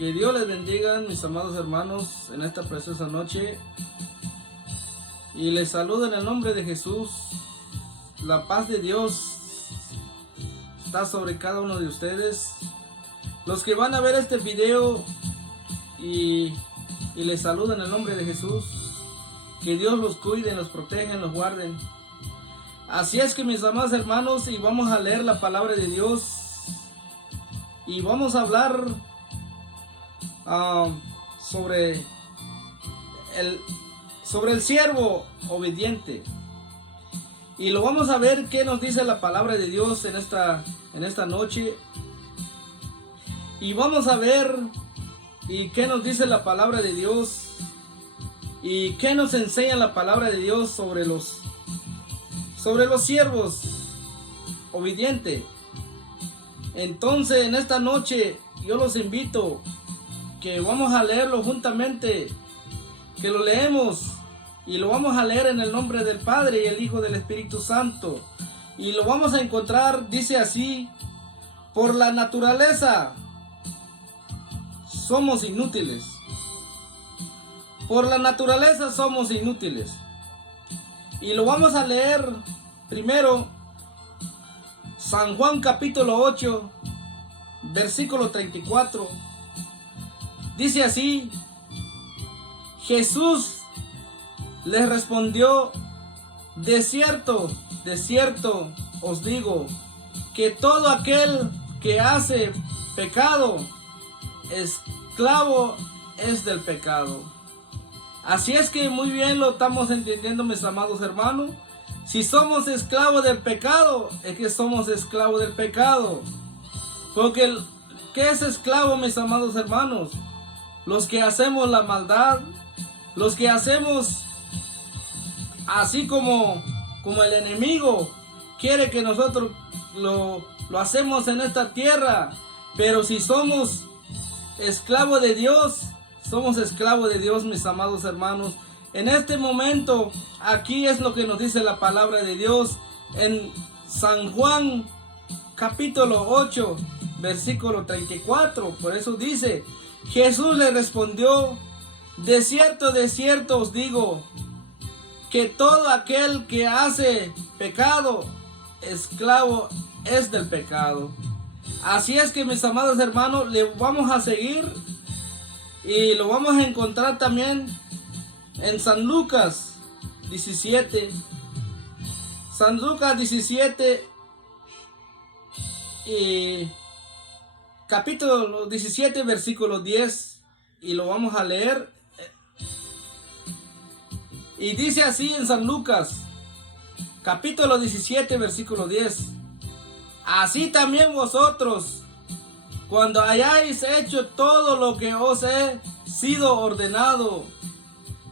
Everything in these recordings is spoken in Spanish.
Que Dios les bendiga, mis amados hermanos, en esta preciosa noche. Y les saludo en el nombre de Jesús. La paz de Dios está sobre cada uno de ustedes. Los que van a ver este video y les saludo en el nombre de Jesús. Que Dios los cuide, los proteja, los guarde. Así es que, mis amados hermanos, y vamos a leer la palabra de Dios. Y vamos a hablar sobre el siervo obediente. Y lo vamos a ver qué nos dice la palabra de Dios en esta noche. Y vamos a ver y qué nos dice la palabra de Dios. Y qué nos enseña la palabra de Dios sobre los siervos obedientes. Entonces, en esta noche yo los invito que vamos a leerlo juntamente, que lo leemos y lo vamos a leer en el nombre del Padre y el Hijo del Espíritu Santo. Y lo vamos a encontrar, dice así: por la naturaleza somos inútiles. Por la naturaleza somos inútiles. Y lo vamos a leer primero, San Juan capítulo 8, versículo 34. Dice así: Jesús les respondió: de cierto os digo, que todo aquel que hace pecado, esclavo es del pecado. Así es que muy bien lo estamos entendiendo, mis amados hermanos. Si somos esclavos del pecado, es que somos esclavos del pecado. Porque ¿qué es esclavo, mis amados hermanos? Los que hacemos la maldad, los que hacemos así como el enemigo quiere que nosotros lo hacemos en esta tierra. Pero si somos esclavos de Dios, somos esclavos de Dios, mis amados hermanos. En este momento, aquí es lo que nos dice la palabra de Dios en San Juan capítulo 8, versículo 34. Por eso dice: Jesús le respondió: de cierto os digo, que todo aquel que hace pecado, esclavo es del pecado. Así es que, mis amados hermanos, le vamos a seguir y lo vamos a encontrar también en San Lucas 17. San Lucas 17 y capítulo 17, versículo 10. Y lo vamos a leer. Y dice así en San Lucas, capítulo 17, versículo 10. Así también vosotros, cuando hayáis hecho todo lo que os he sido ordenado,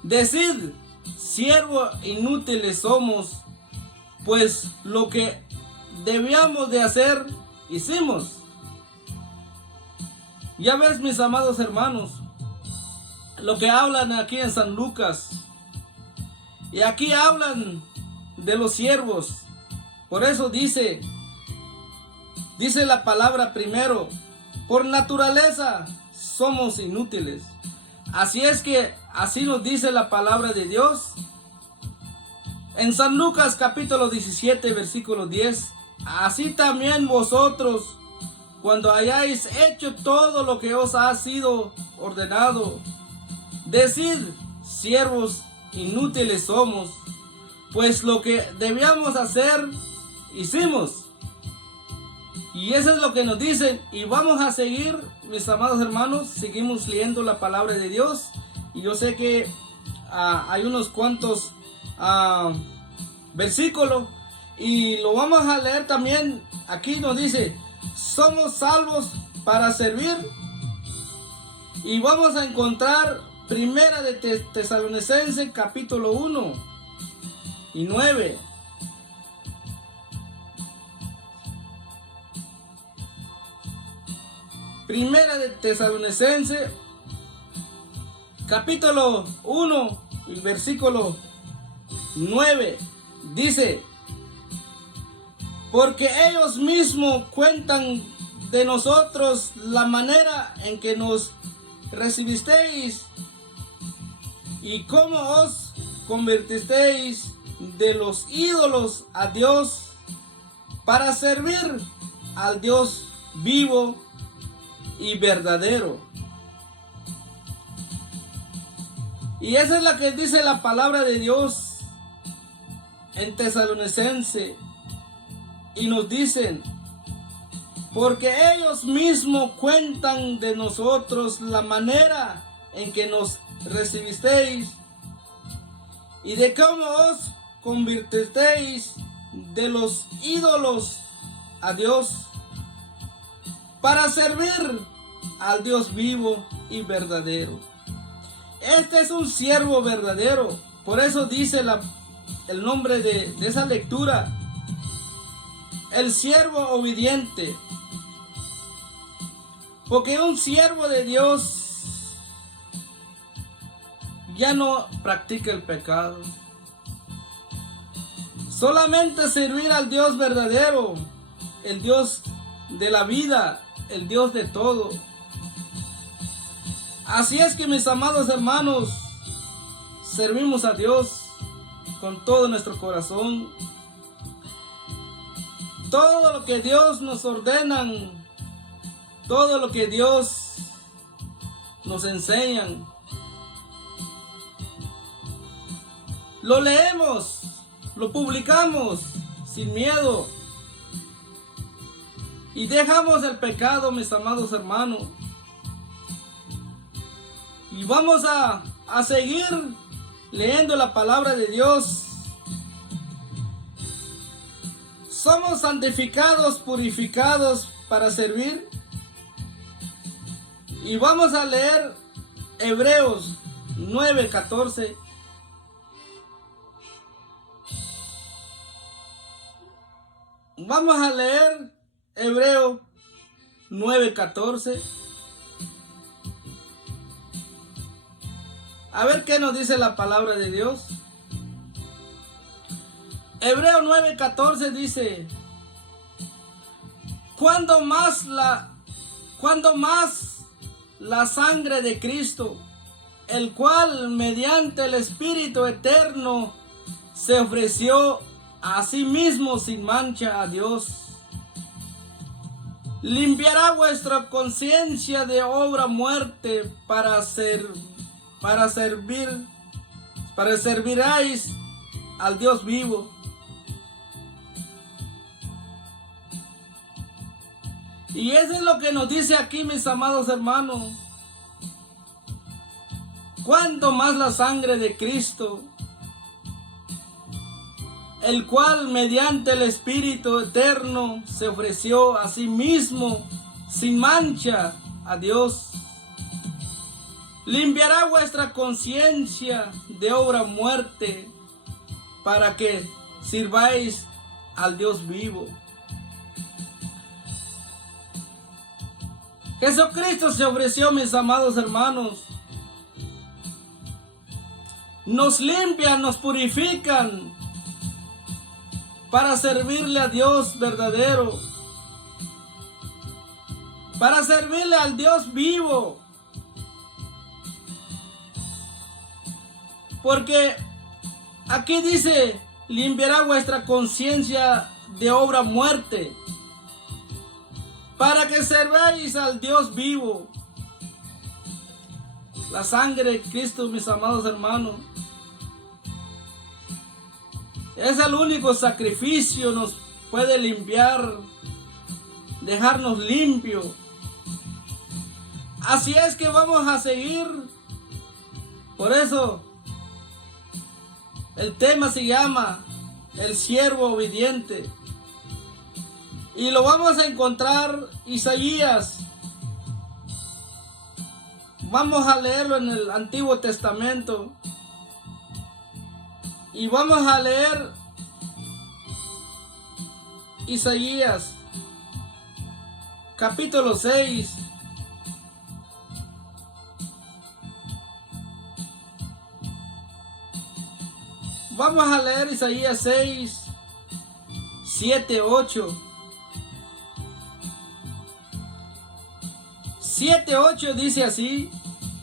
decid: siervos inútiles somos, pues lo que debíamos de hacer, hicimos. Ya ves, mis amados hermanos, lo que hablan aquí en San Lucas. Y aquí hablan de los siervos. Por eso dice la palabra primero: por naturaleza somos inútiles. Así es que así nos dice la palabra de Dios. En San Lucas capítulo 17, versículo 10. Así también vosotros, cuando hayáis hecho todo lo que os ha sido ordenado, decid: siervos inútiles somos, pues lo que debíamos hacer, hicimos. Y eso es lo que nos dicen. Y vamos a seguir, mis amados hermanos. Seguimos leyendo la palabra de Dios. Y yo sé que hay unos cuantos versículos. Y lo vamos a leer también. Aquí nos dice: somos salvos para servir. Y vamos a encontrar Primera de Tesalonicenses capítulo 1 y 9. Primera de Tesalonicenses capítulo 1 y versículo 9 dice: porque ellos mismos cuentan de nosotros la manera en que nos recibisteis y cómo os convertisteis de los ídolos a Dios para servir al Dios vivo y verdadero. Y esa es la que dice la palabra de Dios en Tesalonicense. Y nos dicen, porque ellos mismos cuentan de nosotros la manera en que nos recibisteis y de cómo os convirtisteis de los ídolos a Dios para servir al Dios vivo y verdadero. Este es un siervo verdadero. Por eso dice el nombre de esa lectura, el siervo obediente. Porque un siervo de Dios ya no practica el pecado. Solamente servir al Dios verdadero, el Dios de la vida, el Dios de todo. Así es que, mis amados hermanos, servimos a Dios con todo nuestro corazón. Todo lo que Dios nos ordena, todo lo que Dios nos enseña, lo leemos, lo publicamos sin miedo y dejamos el pecado, mis amados hermanos. Y vamos a seguir leyendo la palabra de Dios. Somos santificados, purificados para servir. Y vamos a leer Hebreos 9:14. Vamos a leer Hebreos 9:14. A ver qué nos dice la palabra de Dios. Hebreos 9:14 dice: ¿Cuándo más la sangre de Cristo, el cual mediante el Espíritu eterno se ofreció a sí mismo sin mancha a Dios, limpiará vuestra conciencia de obra muerte para serviráis al Dios vivo? Y eso es lo que nos dice aquí, mis amados hermanos. ¿Cuánto más la sangre de Cristo, el cual mediante el Espíritu eterno se ofreció a sí mismo sin mancha a Dios, limpiará vuestra conciencia de obra muerte para que sirváis al Dios vivo? Jesucristo se ofreció, mis amados hermanos. Nos limpian, nos purifican para servirle a Dios verdadero, para servirle al Dios vivo. Porque aquí dice, limpiará vuestra conciencia de obra muerte, para que serváis al Dios vivo. La sangre de Cristo, mis amados hermanos, es el único sacrificio, nos puede limpiar, dejarnos limpios. Así es que vamos a seguir. Por eso el tema se llama el siervo obediente. Y lo vamos a encontrar Isaías. Vamos a leerlo en el Antiguo Testamento. Y vamos a leer Isaías capítulo 6. Vamos a leer Isaías 6, 7, 8. 7:8 dice así: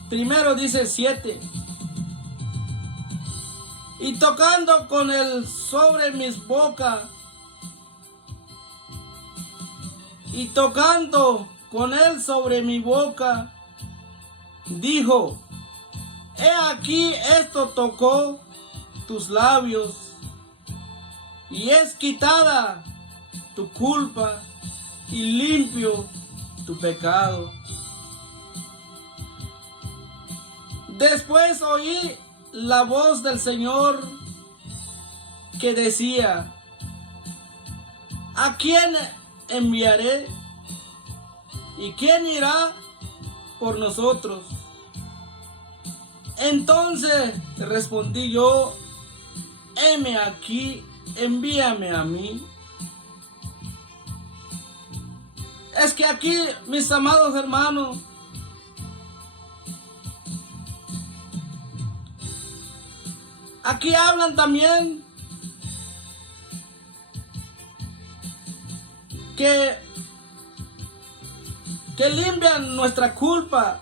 primero dice 7. Y tocando con él sobre mis bocas, y tocando con él sobre mi boca, dijo: he aquí, esto tocó tus labios, y es quitada tu culpa y limpio tu pecado. Después oí la voz del Señor que decía: ¿a quién enviaré? ¿Y quién irá por nosotros? Entonces respondí yo: heme aquí, envíame a mí. Es que aquí, mis amados hermanos, aquí hablan también que limpian nuestra culpa,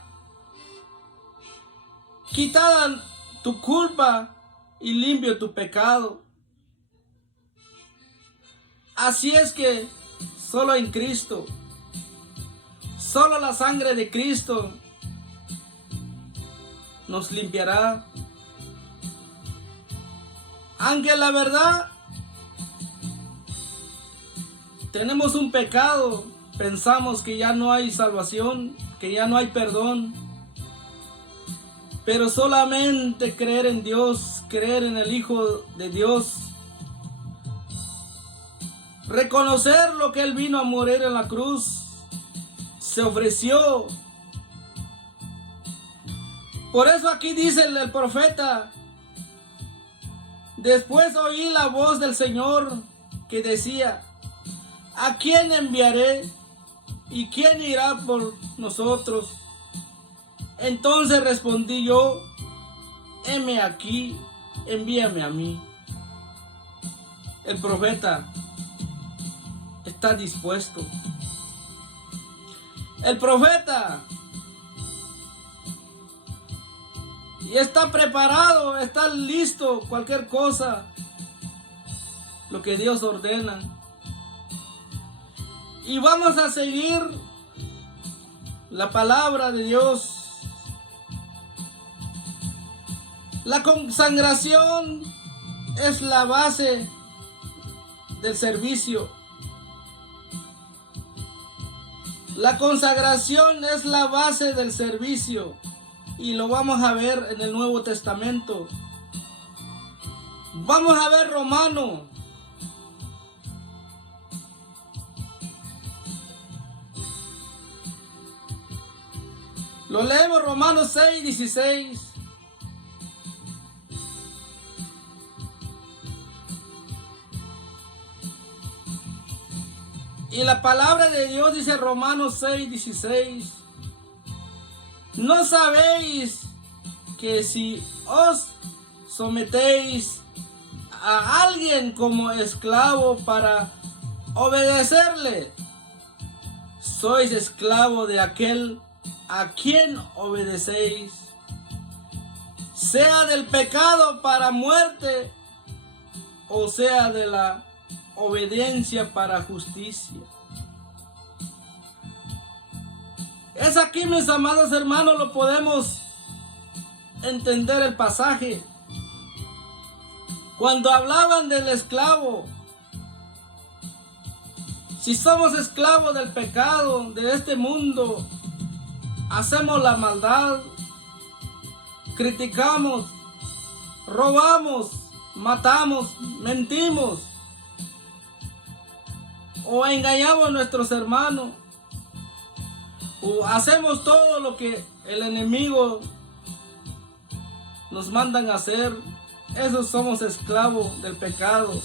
quitada tu culpa y limpio tu pecado. Así es que solo en Cristo, solo la sangre de Cristo nos limpiará. Aunque la verdad tenemos un pecado, pensamos que ya no hay salvación, que ya no hay perdón. Pero solamente creer en Dios, creer en el Hijo de Dios, reconocer lo que Él vino a morir en la cruz, se ofreció. Por eso aquí dice el profeta: después oí la voz del Señor que decía: ¿a quién enviaré? ¿Y quién irá por nosotros? Entonces respondí yo: heme aquí, envíame a mí. El profeta está dispuesto. El profeta y está preparado, está listo, cualquier cosa, lo que Dios ordena. Y vamos a seguir la palabra de Dios. La consagración es la base del servicio. La consagración es la base del servicio. Y lo vamos a ver en el Nuevo Testamento. Vamos a ver Romanos. Lo leemos, Romanos 6:16. Y la palabra de Dios dice, Romanos 6:16: ¿no sabéis que si os sometéis a alguien como esclavo para obedecerle, sois esclavo de aquel a quien obedecéis, sea del pecado para muerte, o sea de la obediencia para justicia? Es aquí, mis amados hermanos, lo podemos entender el pasaje. Cuando hablaban del esclavo, si somos esclavos del pecado, de este mundo, hacemos la maldad, criticamos, robamos, matamos, mentimos o engañamos a nuestros hermanos, o hacemos todo lo que el enemigo nos mandan a hacer. Esos somos esclavos del pecado.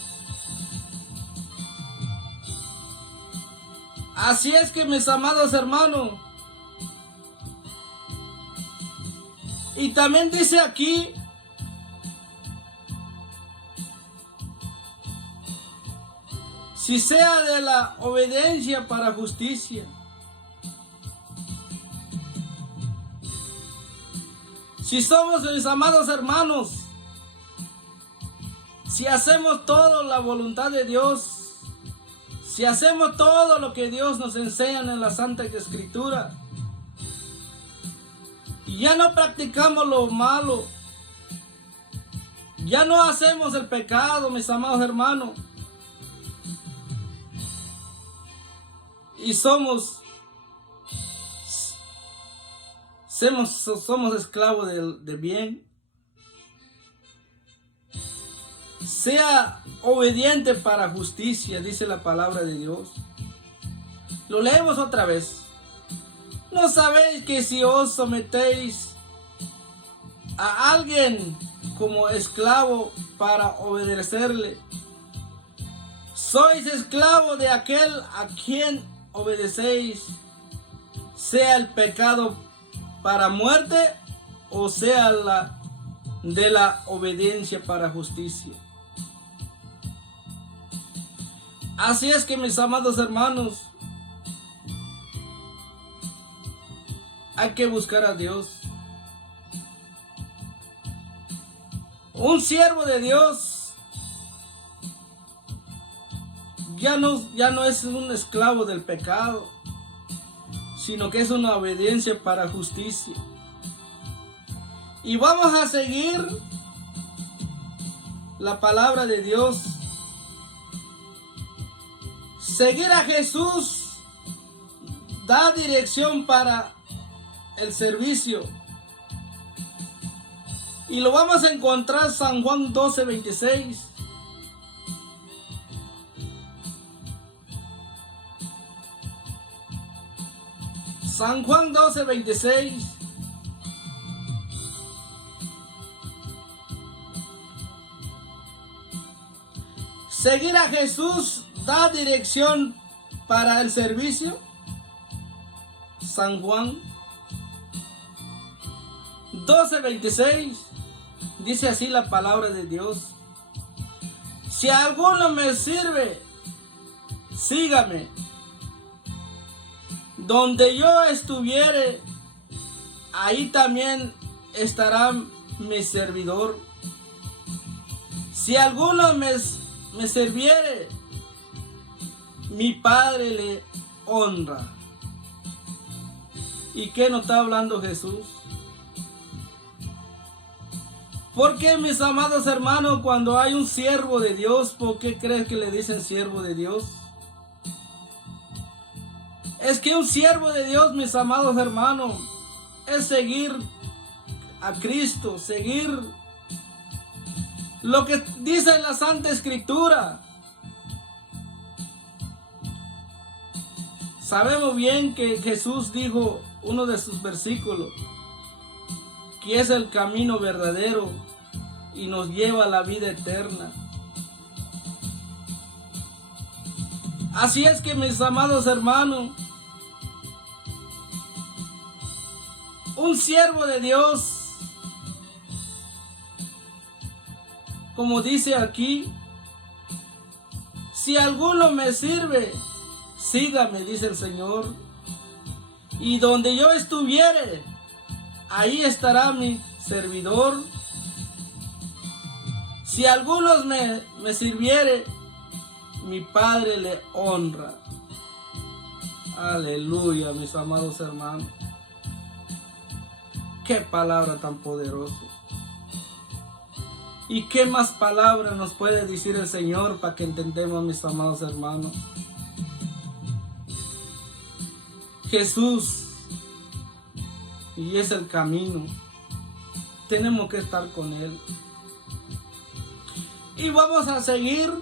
Así es que, mis amados hermanos, y también dice aquí, si sea de la obediencia para justicia. Si somos, mis amados hermanos, si hacemos todo la voluntad de Dios, si hacemos todo lo que Dios nos enseña en la Santa Escritura, y ya no practicamos lo malo, ya no hacemos el pecado, mis amados hermanos, y somos esclavos de bien. Sea obediente para justicia, dice la palabra de Dios. Lo leemos otra vez. ¿No sabéis que si os sometéis a alguien como esclavo para obedecerle, sois esclavo de aquel a quien obedecéis, sea el pecado para muerte o sea de la obediencia para justicia? Así es que, mis amados hermanos, hay que buscar a Dios. Un siervo de Dios ya no es un esclavo del pecado, sino que es una obediencia para justicia. Y vamos a seguir la palabra de Dios. Seguir a Jesús da dirección para el servicio. Y lo vamos a encontrar en San Juan 12:26. San Juan 12:26. Seguir a Jesús da dirección para el servicio. San Juan 12:26. Dice así la palabra de Dios: si alguno me sirve, sígame. Donde yo estuviere, ahí también estará mi servidor. Si alguno me serviere, mi Padre le honra. ¿Y qué nos está hablando Jesús? ¿Por qué, mis amados hermanos, cuando hay un siervo de Dios, por qué crees que le dicen siervo de Dios? Es que un siervo de Dios, mis amados hermanos, es seguir a Cristo, seguir lo que dice en la Santa Escritura. Sabemos bien que Jesús dijo, uno de sus versículos, que es el camino verdadero y nos lleva a la vida eterna. Así es que, mis amados hermanos, un siervo de Dios, como dice aquí, si alguno me sirve, sígame, dice el Señor, y donde yo estuviere, ahí estará mi servidor. Si algunos me sirviere, mi Padre le honra. Aleluya, mis amados hermanos. Qué palabra tan poderosa. ¿Y qué más palabras nos puede decir el Señor para que entendamos, mis amados hermanos? Jesús, y es el camino. Tenemos que estar con Él. Y vamos a seguir,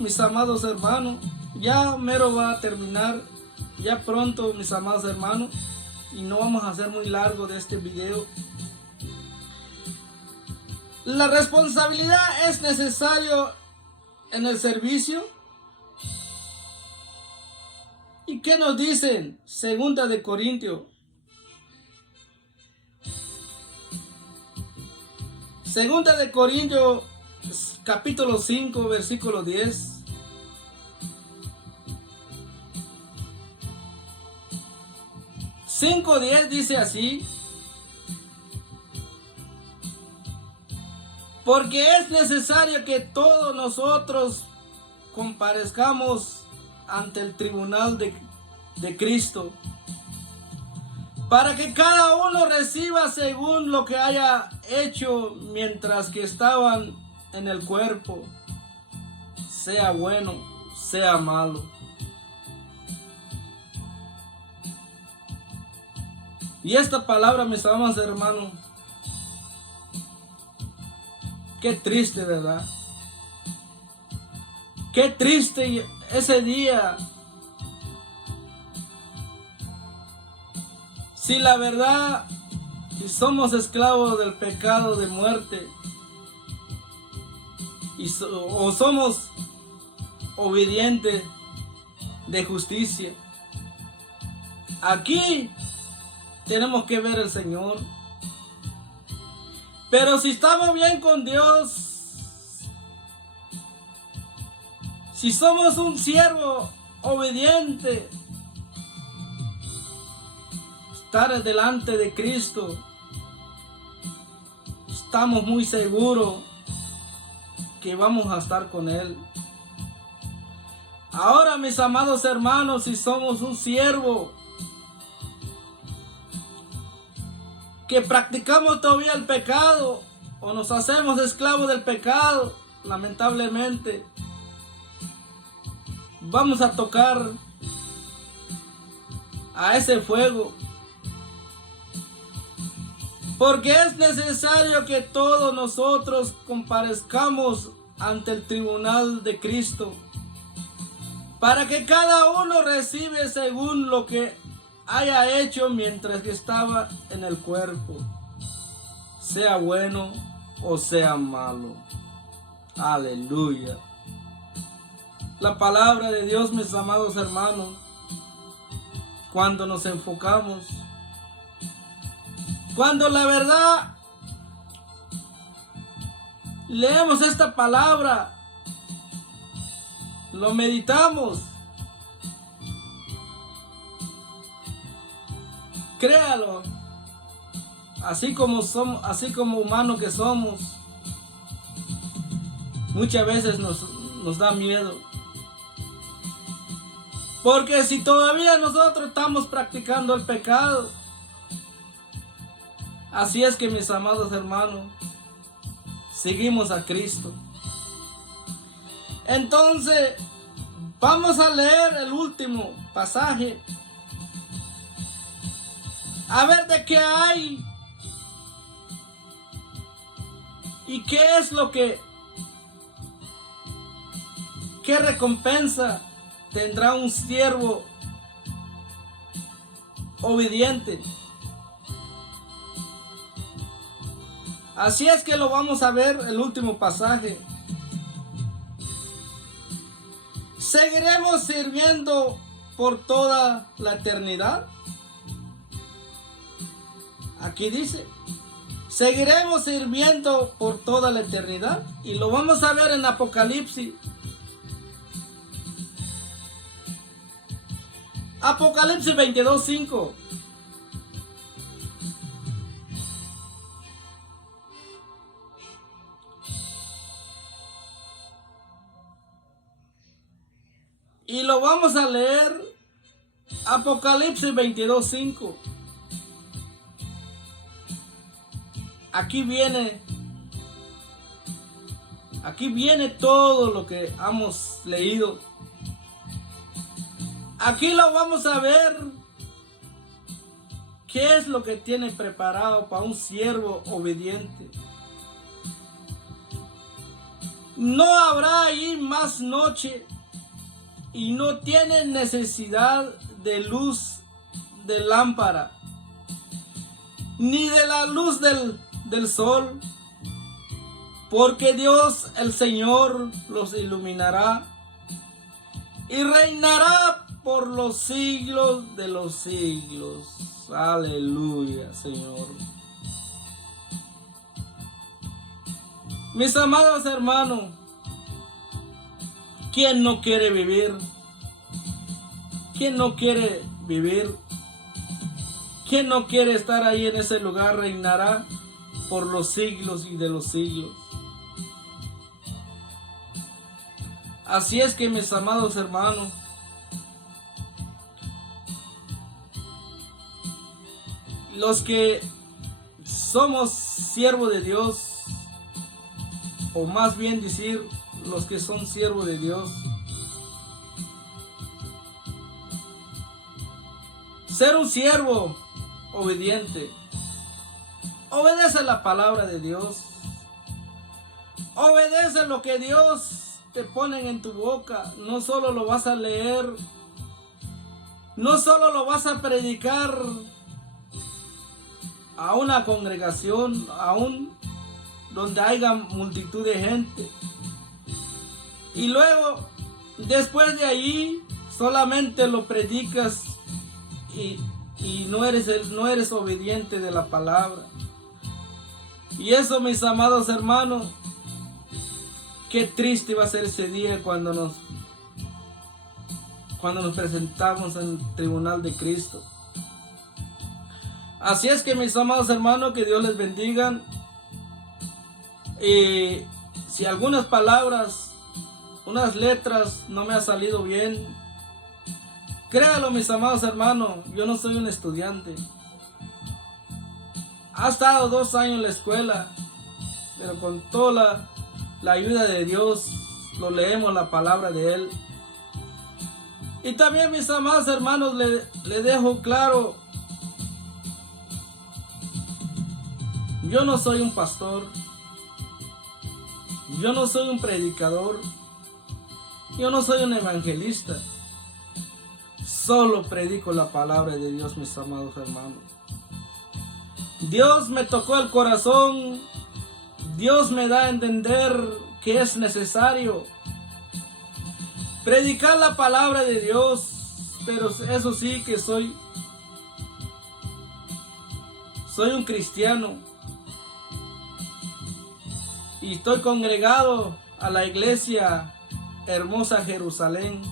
mis amados hermanos. Ya mero va a terminar. Ya pronto, mis amados hermanos. Y no vamos a hacer muy largo de este video. La responsabilidad es necesario en el servicio. ¿Y qué nos dicen? Segunda de Corintios. Segunda de Corintios, capítulo 5, versículo 10. Cinco 10 dice así: Porque es necesario que todos nosotros comparezcamos ante el tribunal de Cristo, para que cada uno reciba según lo que haya hecho mientras que estaban en el cuerpo, sea bueno, sea malo. Y esta palabra, mis amados hermanos, qué triste, ¿verdad? Qué triste ese día. Si la verdad, si somos esclavos del pecado de muerte, o somos obedientes de justicia, aquí tenemos que ver al Señor. Pero si estamos bien con Dios, si somos un siervo obediente, estar delante de Cristo, estamos muy seguros que vamos a estar con Él. Ahora, mis amados hermanos, si somos un siervo que practicamos todavía el pecado o nos hacemos esclavos del pecado, lamentablemente vamos a tocar a ese fuego. Porque es necesario que todos nosotros comparezcamos ante el tribunal de Cristo, para que cada uno reciba según lo que haya hecho mientras que estaba en el cuerpo, sea bueno o sea malo. Aleluya. La palabra de Dios, mis amados hermanos, cuando nos enfocamos, cuando la verdad leemos esta palabra, lo meditamos, créalo, así como humanos que somos, muchas veces nos da miedo. Porque si todavía nosotros estamos practicando el pecado, así es que, mis amados hermanos, seguimos a Cristo. Entonces, vamos a leer el último pasaje, a ver de qué hay y qué es lo que, qué recompensa tendrá un siervo obediente. Así es que lo vamos a ver, el último pasaje. ¿Seguiremos sirviendo por toda la eternidad? Aquí dice, seguiremos sirviendo por toda la eternidad. Y lo vamos a ver en Apocalipsis. Apocalipsis 22:5. Y lo vamos a leer, Apocalipsis 22:5. Aquí viene todo lo que hemos leído. Aquí lo vamos a ver, qué es lo que tiene preparado para un siervo obediente. No habrá ahí más noche, y no tiene necesidad de luz de lámpara, ni de la luz del sol, porque Dios el Señor los iluminará y reinará por los siglos de los siglos. Aleluya, Señor. Mis amados hermanos, ¿quién no quiere vivir? ¿Quién no quiere vivir? ¿Quién no quiere estar ahí en ese lugar? Reinará por los siglos y de los siglos. Así es que, mis amados hermanos, los que somos siervos de Dios, o más bien decir, los que son siervos de Dios, ser un siervo obediente, obedece la palabra de Dios, obedece lo que Dios te pone en tu boca. No solo lo vas a leer, no solo lo vas a predicar a una congregación, aún donde haya multitud de gente, y luego después de ahí solamente lo predicas y no eres obediente de la palabra. Y eso, mis amados hermanos, qué triste va a ser ese día cuando nos presentamos en el tribunal de Cristo. Así es que, mis amados hermanos, que Dios les bendiga. Y si algunas palabras, unas letras no me ha salido bien, créalo, mis amados hermanos, yo no soy un estudiante. Ha estado 2 años en la escuela, pero con toda la ayuda de Dios lo leemos la palabra de Él. Y también, mis amados hermanos, le dejo claro, yo no soy un pastor, yo no soy un predicador, yo no soy un evangelista. Solo predico la palabra de Dios, mis amados hermanos. Dios me tocó el corazón, Dios me da a entender que es necesario predicar la palabra de Dios, pero eso sí que soy un cristiano y estoy congregado a la iglesia Hermosa Jerusalén.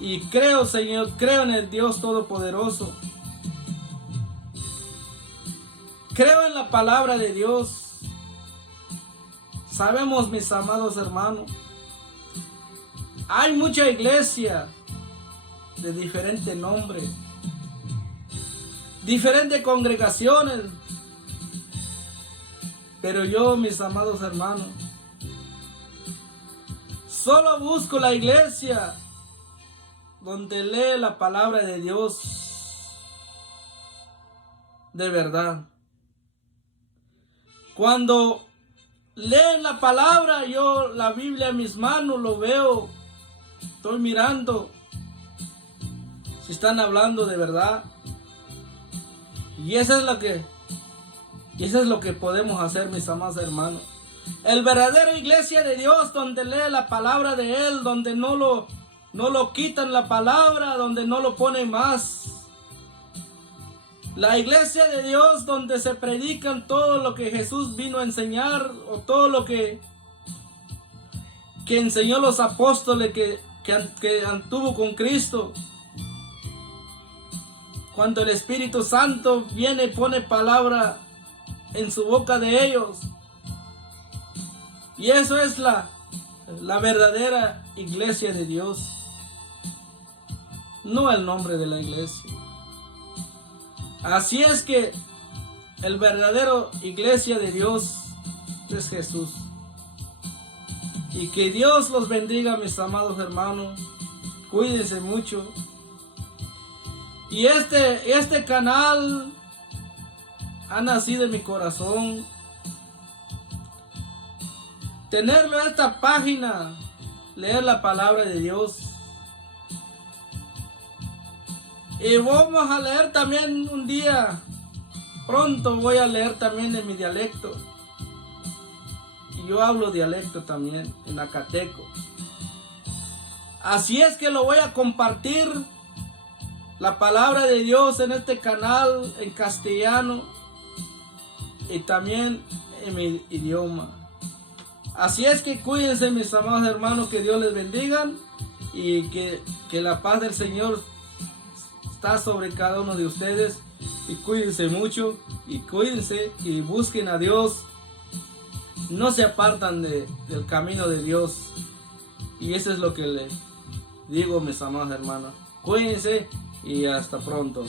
Y creo, Señor, creo en el Dios Todopoderoso. Creo en la palabra de Dios. Sabemos, mis amados hermanos, hay mucha iglesia de diferente nombre, diferentes congregaciones. Pero yo, mis amados hermanos, solo busco la iglesia donde lee la palabra de Dios de verdad. Cuando leen la palabra, yo la Biblia en mis manos lo veo, estoy mirando si están hablando de verdad. Y eso es lo que podemos hacer, mis amados hermanos. El verdadero iglesia de Dios, donde lee la palabra de Él, donde no lo quitan la palabra, donde no lo ponen más. La iglesia de Dios, donde se predican todo lo que Jesús vino a enseñar, o todo lo que enseñó los apóstoles que anduvo con Cristo. Cuando el Espíritu Santo viene y pone palabra en su boca de ellos. Y eso es la verdadera iglesia de Dios. No el nombre de la iglesia. Así es que el verdadero iglesia de Dios es Jesús. Y que Dios los bendiga, mis amados hermanos. Cuídense mucho. Y este canal ha nacido en mi corazón. Tenerlo en esta página, leer la palabra de Dios. Y vamos a leer también un día, pronto voy a leer también en mi dialecto. Y yo hablo dialecto también, en acateco. Así es que lo voy a compartir, la palabra de Dios en este canal, en castellano y también en mi idioma. Así es que cuídense, mis amados hermanos, que Dios les bendiga y que la paz del Señor está sobre cada uno de ustedes. Y cuídense mucho, y cuídense y busquen a Dios no se apartan del camino de Dios. Y eso es lo que le digo, mis amados hermanos. Cuídense y hasta pronto.